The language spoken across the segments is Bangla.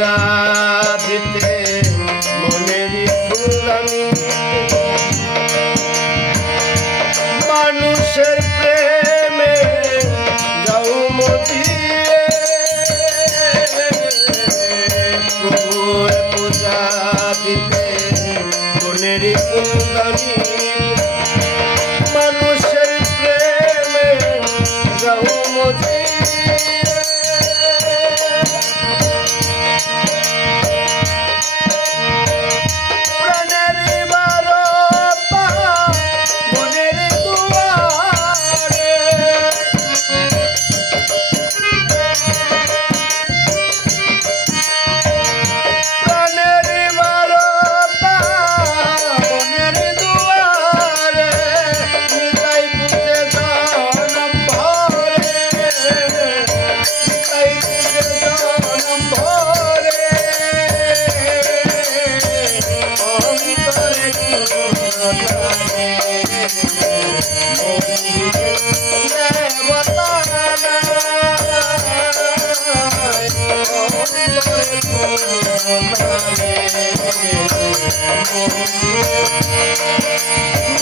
রাধিতে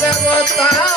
देवता